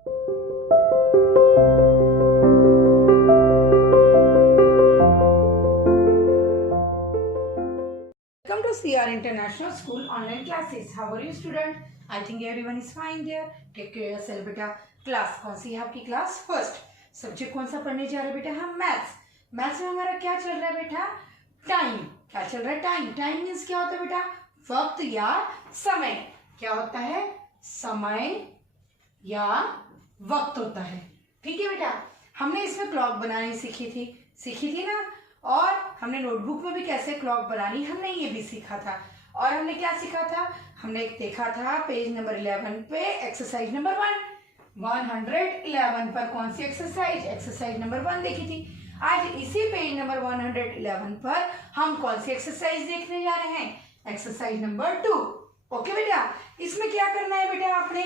Welcome to CR International School online classes. How are you student? I think everyone is fine there. Take care yourself बेटा. Class कौन सी है आपकी? Class first. Subject कौन सा पढ़ने जा रहे बेटा? हम मैथ्स. मैथ्स में हमारा क्या चल रहा है बेटा? टाइम. क्या चल रहा है? टाइम. टाइम मीन्स क्या होता है बेटा? वक्त या समय. क्या होता है? समय या वक्त होता है. ठीक है बेटा. हमने इसमें क्लॉक बनानी सीखी थी ना. और हमने नोटबुक में भी कैसे क्लॉक बनानी हमने ये भी सीखा था. और हमने क्या सीखा था? हमने देखा था पेज नंबर 11 पे एक्सरसाइज नंबर 111 पर कौन सी एक्सरसाइज नंबर 1 देखी थी. आज इसी पेज नंबर 111 पर हम कौन सी एक्सरसाइज देखने जा रहे हैं? Exercise number 2. ओके बेटा. इसमें क्या करना है बेटा? आपने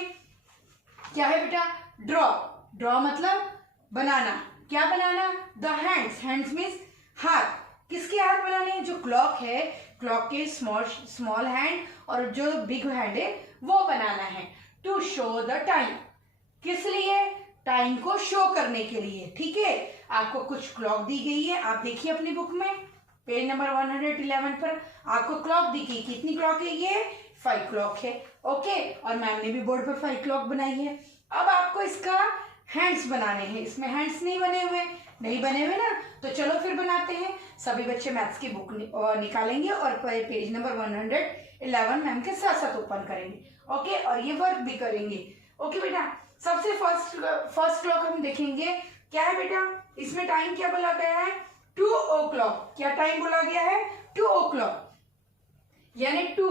क्या है बेटा? ड्रॉ मतलब बनाना. क्या बनाना? द हैंड्स मीन्स हाथ. किसके हाथ बनाने हैं? जो क्लॉक है, क्लॉक के स्मॉल हैंड और जो बिग हैंड है वो बनाना है. To show the time. किस लिए? टाइम को शो करने के लिए. ठीक है. आपको कुछ क्लॉक दी गई है. आप देखिए अपनी बुक में पेज नंबर 111 पर आपको क्लॉक दी गई. कितनी क्लॉक है? ये 5 क्लॉक है. ओके. और मैम ने भी बोर्ड पर 5 क्लॉक बनाई है. अब आपको इसका हैंड्स बनाने हैं. इसमें हैंड्स नहीं बने हुए ना. तो चलो फिर बनाते हैं. सभी बच्चे मैथ्स की बुक निकालेंगे और पेज नंबर 111 मैम के साथ साथ ओपन करेंगे. ओके. और ये वर्क भी करेंगे. ओके बेटा. सबसे फर्स्ट क्लॉक हम देखेंगे. क्या है बेटा? इसमें टाइम क्या बोला गया है? 2 o'clock. क्या टाइम बोला गया है? 2 o'clock. यानी 2.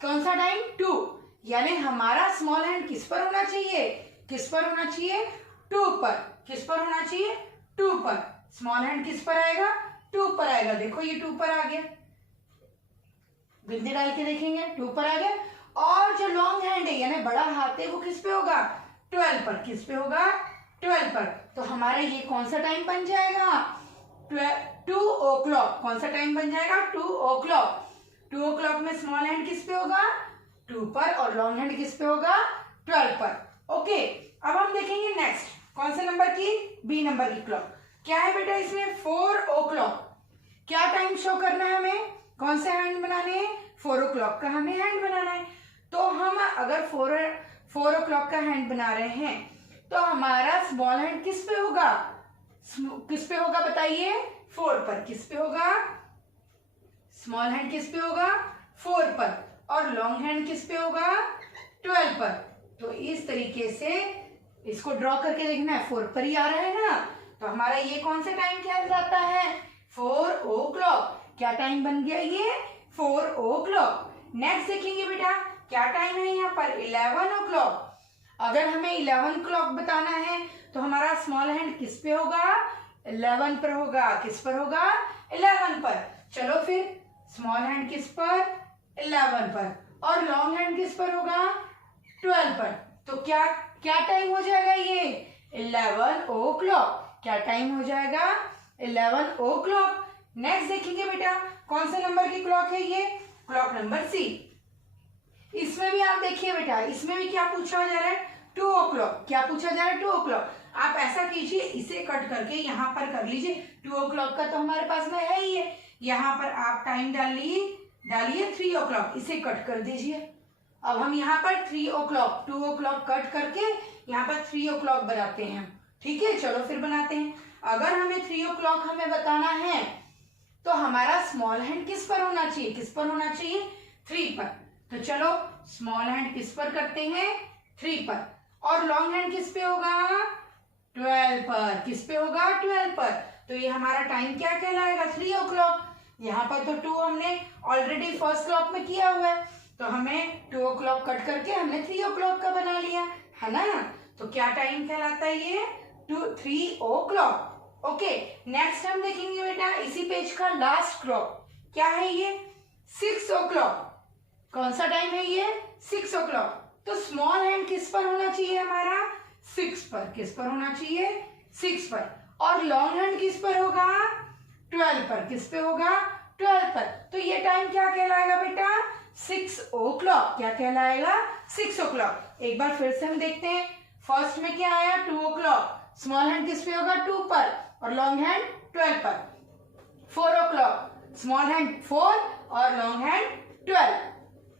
कौन सा टाइम? 2. यानी हमारा स्मॉल हैंड किस पर होना चाहिए? 2 पर. किस पर होना चाहिए? 2 पर. स्मॉल हैंड किस पर आएगा? 2 पर आएगा. देखो ये 2 पर आ गया. बिंदी डाल के देखेंगे 2 पर आ गया. और जो लॉन्ग हैंड है यानी बड़ा हाथ है वो किस पे होगा? 12 पर. किस पे होगा? 12 पर. तो हमारा ये कौन सा टाइम बन जाएगा? 2 o'clock. कौन सा टाइम बन जाएगा? 2 o'clock. 2 o'clock में स्मॉल हैंड किस पे होगा? 2 पर. और लॉन्ग हैंड किस पे होगा? 12 पर. ओके. अब हम देखेंगे नेक्स्ट. कौन से नंबर की? बी नंबर की क्लॉक. क्या है बेटा इसमें? 4 o'clock. क्या टाइम शो करना है हमें? कौन से हैंड बनाने हैं? 4 o'clock का हमें हैंड बनाना है. तो हम अगर 4 o'clock का हैंड बना रहे हैं तो हमारा स्मॉल हैंड किस पे होगा? बताइए. 4 पर. किस पे होगा? स्मॉल हैंड किस पे होगा? 4 पर. और लॉन्ग हैंड किस पे होगा? 12 पर. तो इस तरीके से इसको ड्रॉ करके देखना है. 4 पर ही आ रहा है ना. तो हमारा ये कौन सा टाइम कहलाता है? 4 o'clock. क्या टाइम बन गया ये? 4 o'clock. नेक्स्ट देखेंगे बेटा क्या टाइम है यहाँ पर? 11 o'clock. अगर हमें 11 o'clock बताना है तो हमारा स्मॉल हैंड किस पे होगा? 11 पर होगा. किस पर होगा? 11 पर. चलो फिर स्मॉल हैंड किस पर? 11 पर. और लॉन्ग हैंड किस पर होगा? 12 पर. तो क्या टाइम हो जाएगा ये? 11 o'clock. क्या टाइम हो जाएगा? 11 o'clock. नेक्स्ट देखेंगे बेटा कौन से नंबर की क्लॉक है ये? Clock number C. इसमें भी आप देखिए बेटा. इसमें भी क्या पूछा जा रहा है? 2 o'clock. क्या पूछा जा रहा है? 2 o'clock. आप ऐसा कीजिए इसे कट करके यहाँ पर कर लीजिए. 2 o'clock का तो हमारे पास में है ही है. यहाँ पर आप टाइम डालिए 3 o'clock. इसे कट कर दीजिए. अब हम यहाँ पर 3 o'clock 2 o'clock कट करके यहाँ पर 3 o'clock बनाते हैं. ठीक है. चलो फिर बनाते हैं. अगर हमें 3 o'clock हमें बताना है तो हमारा स्मॉल हैंड किस पर होना चाहिए? 3 पर. तो चलो स्मॉल हैंड किस पर करते हैं? 3 पर. और लॉन्ग हैंड किस पे होगा? 12 पर. किस पे होगा? 12 पर. तो ये हमारा टाइम क्या कहलाएगा? 3 o'clock. यहाँ पर तो 2 हमने ऑलरेडी फर्स्ट क्लॉक में किया हुआ है तो हमें 2 o'clock कट करके हमने 3 o'clock का बना लिया है ना. तो क्या टाइम कहलाता है ये? 3 o'clock. ओके. नेक्स्ट हम देखेंगे बेटा इसी पेज का लास्ट क्लॉक. क्या है ये? 6 o'clock. कौन सा टाइम है ये? 6 o'clock. तो स्मॉल हैंड किस पर होना चाहिए हमारा? 6 पर. किस पर होना चाहिए? 6 पर. और लॉन्ग हैंड किस पर होगा? 12 पर. किस पे होगा? 12 पर. तो ये टाइम क्या कहलाएगा बेटा? 6 o'clock. क्या कहलाएगा? 6 o'clock. एक बार फिर से हम देखते हैं फर्स्ट में क्या आया 2 o'clock, स्मॉल हैंड किस पे होगा 2 पर और लॉन्ग हैंड 12 पर। 4 o'clock, स्मॉल हैंड 4 और long hand 12।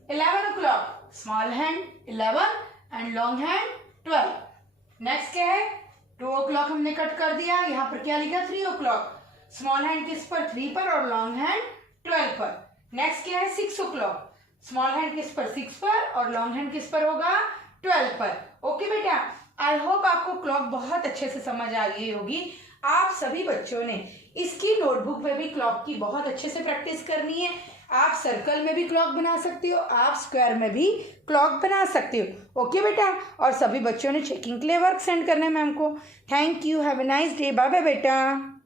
11 o'clock, small hand 11 and long hand 12। Next क्या है 2 o'clock हमने कट कर दिया, यहाँ पर क्या लिखा 3 o'clock, स्मॉल हैंड किस पर 3 पर और लॉन्ग हैंड 12 पर। नेक्स्ट क्या है 6 o'clock, स्मॉल हैंड किस पर 6 पर और लॉन्ग हैंड किस पर होगा 12 पर। ओके बेटा, आई होप आपको क्लॉक बहुत अच्छे से समझ आ गई होगी। आप सभी बच्चों ने इसकी नोटबुक में भी क्लॉक की बहुत अच्छे से प्रैक्टिस करनी है। आप सर्कल में भी क्लॉक बना सकते हो, आप स्क्वायर में भी क्लॉक बना सकते हो। ओके बेटा, और सभी बच्चों ने चेकिंग के लिए वर्क सेंड करना है मैम को। Thank you, have a nice day, bye bye बेटा।